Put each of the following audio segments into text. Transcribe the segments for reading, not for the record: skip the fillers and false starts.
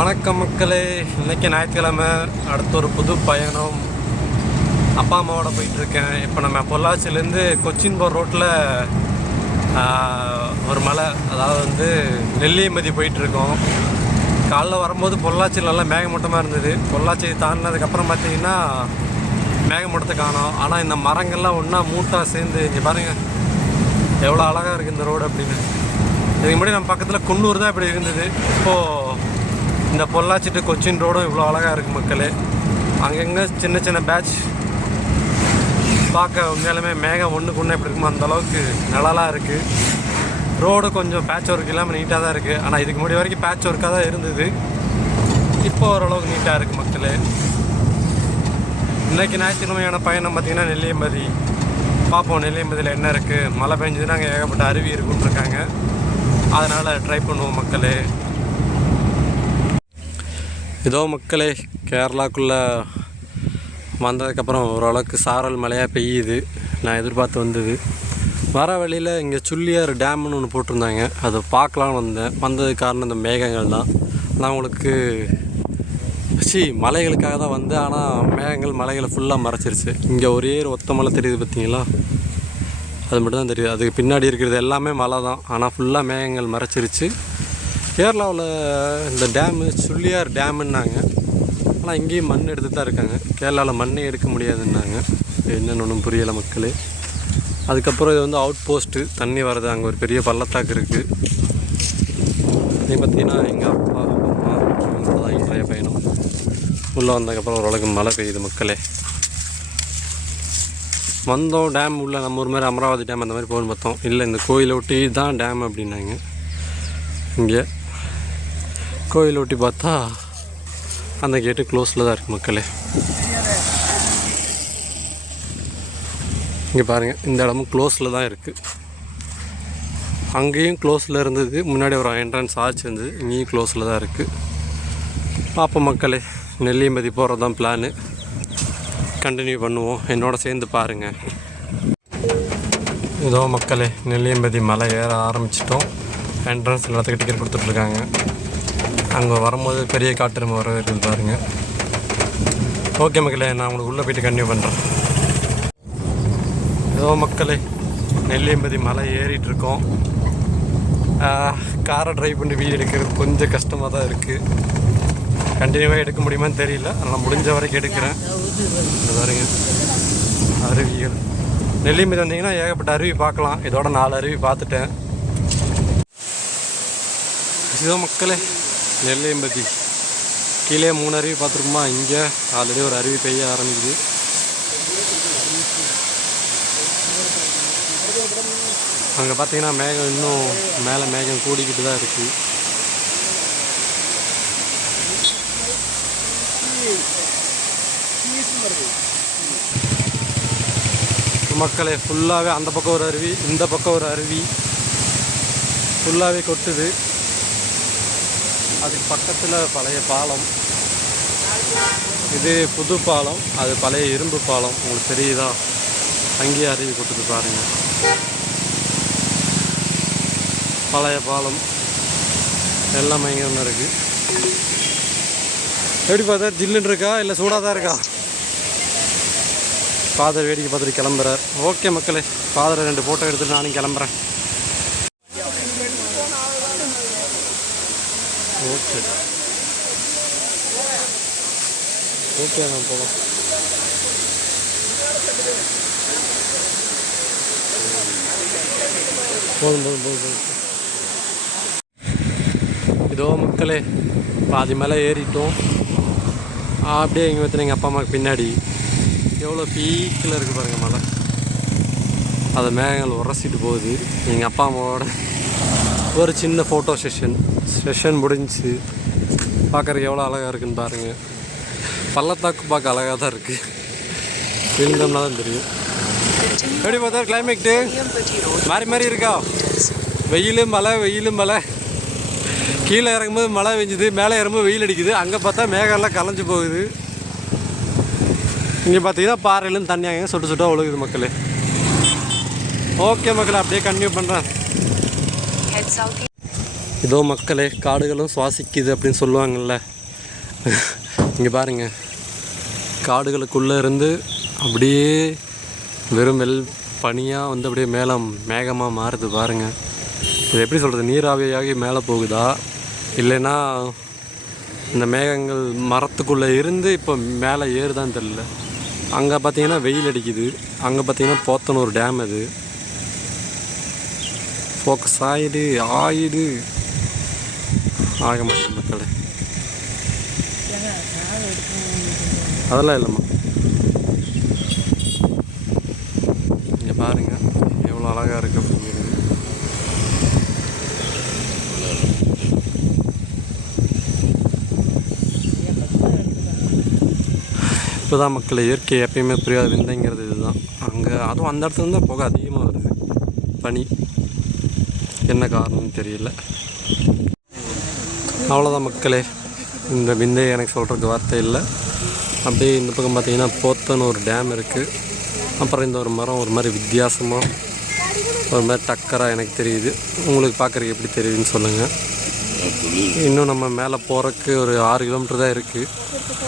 வணக்கம் மக்களே. இன்றைக்கி ஞாயிற்றுக்கிழமை, அடுத்த ஒரு புது பயணம். அப்பா அம்மாவோட போயிட்டுருக்கேன். இப்போ நம்ம பொள்ளாச்சிலேருந்து கொச்சின் போகிற ரோட்டில் ஒரு மலை, அதாவது நெல்லியம்பதி போயிட்டுருக்கோம். காலைல வரும்போது பொள்ளாச்சியில் நல்லா மேகமூட்டமாக இருந்தது. பொள்ளாச்சி தாண்டினதுக்கப்புறம் பார்த்திங்கன்னா மேகமூட்டத்தை காணோம். ஆனால் இந்த மரங்கள்லாம் ஒன்றா மூட்டாக சேர்ந்து இங்கே பாருங்கள் எவ்வளோ அழகாக இருக்குது இந்த ரோடு அப்படின்னு. இதுக்கு முன்னாடி நம்ம பக்கத்தில் குன்னூர் தான் இப்படி இருந்தது. இப்போது இந்த பொள்ளாச்சி டு கொச்சின் ரோடும் இவ்வளோ அழகாக இருக்குது மக்களே. அங்கங்கே சின்ன சின்ன பேட்ச் பார்க்க உண்மையாலுமே மேகம் ஒன்றுக்கு ஒன்று எப்படி இருக்குமோ அந்தளவுக்கு நிழலாக இருக்குது. ரோடு கொஞ்சம் பேட்ச் ஒர்க் இல்லாமல் நீட்டாக தான் இருக்குது. ஆனால் இதுக்கு முன்னாடி வரைக்கும் பேட்ச் ஒர்க்காக தான் இருந்தது. இப்போ ஓரளவுக்கு நீட்டாக இருக்குது மக்களே. இன்றைக்கி ஞாயிற்றுக்கிழமையான பயணம் பார்த்திங்கன்னா நெல்லியம்பதி. பார்ப்போம் நெல்லியம்பதியில் என்ன இருக்குது. மழை பெஞ்சதுன்னா அங்கே ஏகப்பட்ட அருவி இருக்குன்னு இருக்காங்க. அதனால் ட்ரை பண்ணுவோம் மக்களே. இதோ மக்களே, கேரளாக்குள்ளே வந்ததுக்கப்புறம் ஓரளவுக்கு சாரல் மழையாக பெய்யுது. நான் எதிர்பார்த்து வந்தது. வர வழியில் இங்கே சுள்ளியார் டேம்னு ஒன்று போட்டிருந்தாங்க. அதை பார்க்கலான்னு வந்ததுக்கு காரணம் இந்த மேகங்கள் தான். நான் உங்களுக்கு மலைகளுக்காக தான் வந்தேன். ஆனால் மேகங்கள் மலைகளை ஃபுல்லாக மறைச்சிருச்சு. இங்கே ஒரே ஒரு ஒத்த மலை தெரியுது பார்த்தீங்களா, அது மட்டும் தான் தெரியுது. அதுக்கு பின்னாடி இருக்கிறது எல்லாமே மலை தான். ஆனால் ஃபுல்லாக மேகங்கள் மறைச்சிருச்சு. கேரளாவில் இந்த டேமு சுள்ளியார் டேமுன்னாங்க. ஆனால் இங்கேயும் மண் எடுத்து தான் இருக்காங்க. கேரளாவில் மண்ணே எடுக்க முடியாதுன்னாங்க. என்னென்னு ஒன்றும் புரியலை மக்களே. அதுக்கப்புறம் இது அவுட் போஸ்ட்டு, தண்ணி வருது. அங்கே ஒரு பெரிய பள்ளத்தாக்கு இருக்குது. இதே பார்த்திங்கன்னா எங்கள் அப்பா அம்மா தான் இன்றைய பயணம். உள்ளே வந்ததுக்கப்புறம் ஓரளவுக்கு மழை பெய்யுது மக்களே. வந்தோம் டேம் உள்ள நம்ம ஒரு மாதிரி அமராவதி டேம் அந்த மாதிரி போகணும் பார்த்தோம். இல்லை இந்த கோயிலை ஒட்டி தான் டேம் அப்படின்னாங்க. இங்கே கோயில் ஒட்டி பார்த்தா அந்த கேட்டு க்ளோஸில் தான் இருக்குது மக்களே. இங்கே பாருங்கள், இந்த இடமும் க்ளோஸில் தான் இருக்குது. அங்கேயும் க்ளோஸில் இருந்தது. முன்னாடி ஒரு என்ட்ரன்ஸ் ஆச்சு இருந்தது. இங்கேயும் க்ளோஸில் தான் இருக்குது. பார்ப்போம் மக்களே. நெல்லியம்பதி போகிறது தான் பிளானு. கண்டினியூ பண்ணுவோம். என்னோட சேர்ந்து பாருங்கள். இதோ மக்களே, நெல்லியம்பதி மலை ஏற ஆரம்பிச்சிட்டோம். என்ட்ரன்ஸ் எல்லாத்துக்கு டிக்கெட் கொடுத்துட்ருக்காங்க. அங்கே வரும்போது பெரிய காட்டுருமை வர இருக்குது பாருங்கள். ஓகே மக்களே, நான் உங்களுக்கு உள்ளே போய்ட்டு கண்டினியூ பண்ணுறேன். ஏதோ மக்களே, நெல்லியம்பதி மலை ஏறிட்டுருக்கோம். காரை ட்ரைவ் பண்ணி வீடு எடுக்கிறது கொஞ்சம் கஷ்டமாக தான் இருக்குது. கண்டினியூவாக எடுக்க முடியுமான்னு தெரியல. அதனால் முடிஞ்ச வரைக்கும் எடுக்கிறேன். பாருங்க அருவிகள். நெல்லியம்பதி வந்தீங்கன்னா ஏகப்பட்ட அருவி பார்க்கலாம். இதோட 4 அருவி பார்த்துட்டேன். இதோ மக்களே, நெல்லியம்பதி கீழே 3 அருவி பார்த்துருக்குமா. இங்கே ஆல்ரெடி ஒரு அருவி பெய்ய ஆரம்பிக்குது. அங்கே பார்த்தீங்கன்னா மேகம் இன்னும் மேலே மேகம் கூடிக்கிட்டு தான் இருக்குது. மக்களே, ஃபுல்லாகவே அந்த பக்கம் ஒரு அருவி, இந்த பக்கம் ஒரு அருவி ஃபுல்லாகவே கொட்டுது. அதுக்கு பக்கத்தில் பழைய பாலம். இது புது பாலம், அது பழைய இரும்பு பாலம். உங்களுக்கு தெரியுதா? அங்கேயே அருவி கொட்டுது பாருங்கள். பழைய பாலம் எல்லாம் இங்கே ஒன்று இருக்குது. எப்படி பார்த்தா ஜில்லுன்னு இருக்கா இல்லை சூடாக தான் இருக்கா? ஃபாதர் வேடிக்கை பார்த்துட்டு கிளம்புறார். ஓகே மக்களே, ஃபாதரை 2 ஃபோட்டோ எடுத்துகிட்டு நானும் கிளம்புறேன். ஓகே ஓகே, நான் போகலாம். போதும். இதோ மக்களே, பாதி மேலே ஏறிட்டோம். அப்படியே இங்கே வந்து எங்கள் அப்பா அம்மாவுக்கு பின்னாடி எவ்வளோ பீக்கில் இருக்குது பாருங்கள் மலை. அதை மேகங்கள் உரசிட்டு போகுது. எங்கள் அப்பா அம்மாவோட ஒரு சின்ன ஃபோட்டோ செஷன் முடிஞ்சு. பார்க்குறதுக்கு எவ்வளோ அழகாக இருக்குதுன்னு பாருங்கள். பள்ளத்தாக்கு பார்க்க அழகாக தான் இருக்குது. விழுந்தோம்னா தான் தெரியும். எப்படி பார்த்தா கிளைமேட்டு மாறி இருக்கா? வெயிலும் மழை. கீழே இறங்கும்போது மழை பெஞ்சுது, மேலே இறங்கும்போது வெயில் அடிக்குது. அங்கே பார்த்தா மேகம்லாம் கலைஞ்சு போகுது. இங்கே பார்த்தீங்கன்னா பாறையிலேருந்து தண்ணி அங்கே சொட்டு ஒழுகுது மக்களே. ஓகே மக்களே, அப்படியே கண்டினியூ பண்ணுறேன். இதோ மக்களே, காடுகளும் சுவாசிக்குது அப்படின்னு சொல்லுவாங்கள்ல. இங்கே பாருங்கள், காடுகளுக்குள்ளே இருந்து அப்படியே வெறும் பனியாக வந்து அப்படியே மேலே மேகமாக மாறுது பாருங்கள். இது எப்படி சொல்கிறது, நீராவியாகி மேலே போகுதா இல்லைன்னா இந்த மேகங்கள் மரத்துக்குள்ளே இருந்து இப்போ மேலே ஏறுதான்னு தெரியல. அங்கே பார்த்தீங்கன்னா வெயில் அடிக்குது, அங்கே பார்த்தீங்கன்னா போத்தனூர் டேம். அது ஃபோக்கஸ் ஆக மாட்டேங்குது மக்களே. அதெல்லாம் இல்லைம்மா, இங்கே பாருங்கள் எவ்வளோ அழகாக இருக்குது அப்படிங்கிறது. இப்போ தான் மக்கள் இயற்கை எப்பயுமே புரியாத விந்தைங்கிறது இதுதான். அங்கே அதுவும் அந்த இடத்துல தான் புகை அதிகமாக வருது, பனி. என்ன காரணம்னு தெரியல. அவ்வளோதான் மக்களே, இந்த விந்தை எனக்கு சொல்கிறதுக்கு வார்த்தை இல்லை. அப்படியே இந்த பக்கம் பார்த்தீங்கன்னா போத்தனூர் டேம் இருக்குது. அப்புறம் இந்த ஒரு மரம் ஒரு மாதிரி வித்தியாசமாக ஒரு மாதிரி டக்கராக எனக்கு தெரியுது. உங்களுக்கு பார்க்குறதுக்கு எப்படி தெரியுதுன்னு சொல்லுங்கள். இன்னும் நம்ம மேலே போகிறதுக்கு ஒரு 6 கிலோமீட்டர் தான் இருக்குது.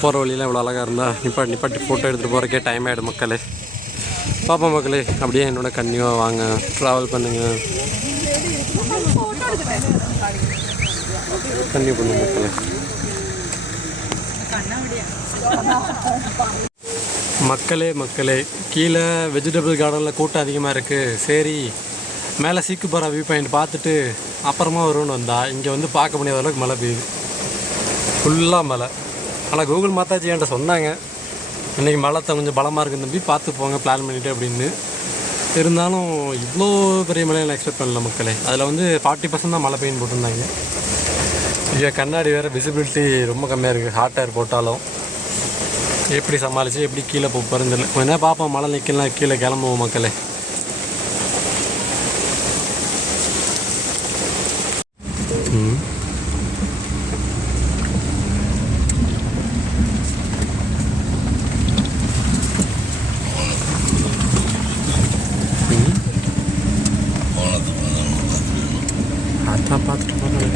போகிற வழியெலாம் இவ்வளோ அழகாக இருந்தால் நிப்பாட்டி ஃபோட்டோ எடுத்துகிட்டு போகிறக்கே டைம் ஆகிடும் மக்களே. பாப்பா மக்களே, அப்படியே என்னோட கன்னியூவாக வாங்க, ட்ராவல் பண்ணுங்கள், கன்னியூ பண்ணுங்க மக்களே. மக்களே கீழே வெஜிடபிள் கார்டனில் கூட்டம் அதிகமாக இருக்குது. சரி, மேலே சீக்குப்பாறை வியூ பாயிண்ட் பார்த்துட்டு அப்புறமா வரும்னு வந்தால் இங்கே வந்து பார்க்க முடியாத அளவுக்கு மழை பெய்யுது, ஃபுல்லாக மழை. ஆனால் கூகுள் மாத்தாச்சி என்கிட்ட சொன்னாங்க, இன்றைக்கி மழை கொஞ்சம் பலமாக இருக்குது தம்பி, பார்த்து போங்க பிளான் பண்ணிவிட்டு அப்படின்னு. இருந்தாலும் இவ்வளோ பெரிய மழையை நான் எக்ஸ்பெக்ட் பண்ணல மக்களே. அதில் வந்து 40% தான் மழை பெய்யுன்னு போட்டிருந்தாங்க. இங்கே கண்ணாடி வேறு விசிபிலிட்டி ரொம்ப கம்மியாக இருக்குது. ஹாட் ஏர் போட்டாலும் எப்படி சமாளித்து எப்படி கீழே போகிறதுன்னு தெரியல. கொஞ்ச நேரம் பார்ப்போம், மழை நிற்கலாம் கீழே கிளம்புவோம் மக்களே. அதான் பார்த்துட்டு போகிறேன்.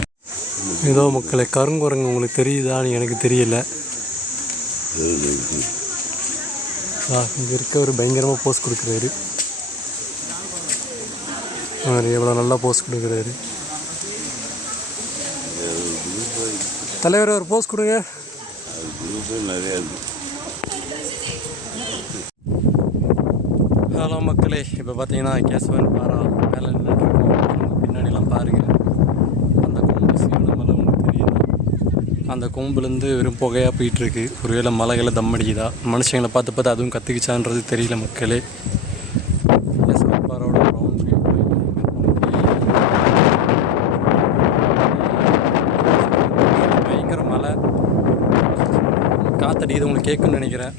ஏதோ மக்களை கருங்குரங்கு உங்களுக்கு தெரியுதான்னு எனக்கு தெரியல. இங்கே இருக்க ஒரு பயங்கரமாக போஸ் கொடுக்குறாரு. எவ்வளோ நல்லா போஸ் கொடுக்குறாரு தலைவர். ஒரு போஸ் கொடுங்க. ஹலோ மக்களே, இப்போ பார்த்தீங்கன்னா கேசவன் பாரா மேலே பின்னாடிலாம் பாருங்கள். அந்த கொம்பு சீன மலை உங்களுக்கு தெரியுது. அந்த கொம்புலேருந்து வெறும் புகையாக போயிட்டுருக்கு. ஒருவேளை மலைகளை தம் அடிக்குதா, மனுஷங்களை பார்த்து அதுவும் கற்றுக்கிச்சான்றது தெரியல மக்களே. கேசவன் பாராவோட ரவுண்ட் வியூ பயங்கர மலை, காற்றடிக்குது, உங்களுக்கு கேட்குன்னு நினைக்கிறேன்.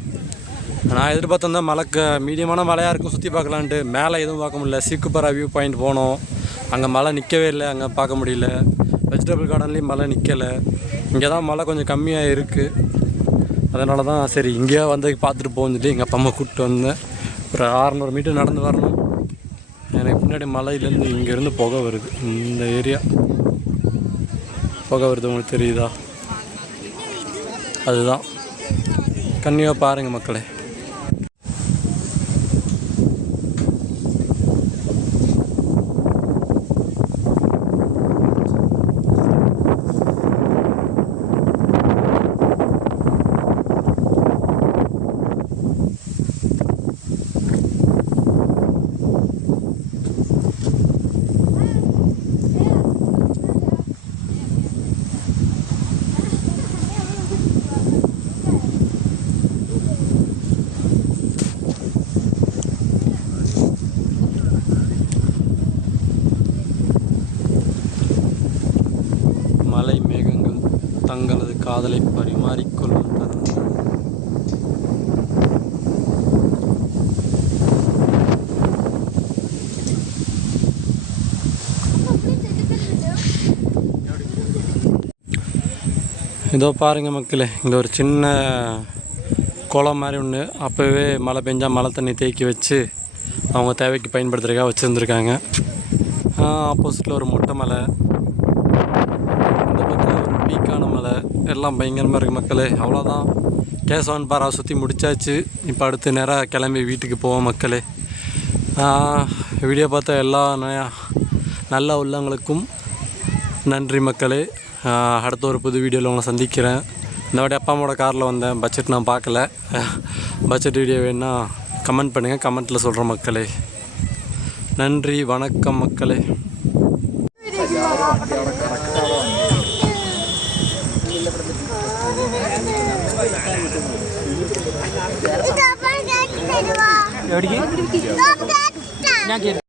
நான் எதிர்பார்த்தேன் மலைக்கு மீடியமான மலையாக இருக்கும், சுற்றி பார்க்கலான்ட்டு. மேலே எதுவும் பார்க்க முடியல. சீக்குப்பாறை வியூ பாயிண்ட் போனோம், அங்கே மழை நிற்கவே இல்லை, அங்கே பார்க்க முடியல. வெஜிடபிள் கார்டன்லேயும் மழை நிற்கலை. இங்கே தான் மழை கொஞ்சம் கம்மியாக இருக்குது. அதனால தான் சரி இங்கேயே வந்து பார்த்துட்டு போகணுன்னு எங்கள் அப்பா அம்மா கூப்பிட்டு வந்தேன். ஒரு 600 மீட்டர் நடந்து வரணும். எனக்கு பின்னாடி மலையிலேருந்து இங்கேருந்து புகை வருது. இந்த ஏரியா புகை வருது, உங்களுக்கு தெரியுதா? அதுதான் கன்னியாக பாருங்கள் மக்களே. மலை மேகங்கள் தங்களது காதலை பரிமாறிக்கொள்ளும் தருணம். இதோ பாருங்கள் மக்களே, இங்கே ஒரு சின்ன குளம் மாதிரி ஒன்று அப்போவே மழை பெஞ்சால் மழை தண்ணி தேக்கி வச்சு அவங்க தேவைக்கு பயன்படுத்துறதுக்காக வச்சுருந்துருக்காங்க. ஆப்போசிட்டில் ஒரு மொட்டை மலை, எல்லாம் பயங்கரமாக இருக்குது மக்களே. அவ்வளோதான், கேசவன் பாரா சுற்றி முடித்தாச்சு. இப்போ அடுத்து நேராக கிளம்பி வீட்டுக்கு போவோம் மக்களே. வீடியோ பார்த்த எல்லா நல்ல உள்ளவங்களுக்கும் நன்றி மக்களே. அடுத்த ஒரு புது வீடியோவில் உங்களை சந்திக்கிறேன். இந்த வாட்டி அப்பா அம்மாவோட காரில் வந்தேன். பட்ஜெட் நான் பார்க்கல. பட்ஜெட் வீடியோ வேணுன்னா கமெண்ட் பண்ணுங்கள், கமெண்ட்டில் சொல்கிறேன் மக்களே. நன்றி, வணக்கம் மக்களே. എവിടേക്ക് ഞാൻ കേട്ടു.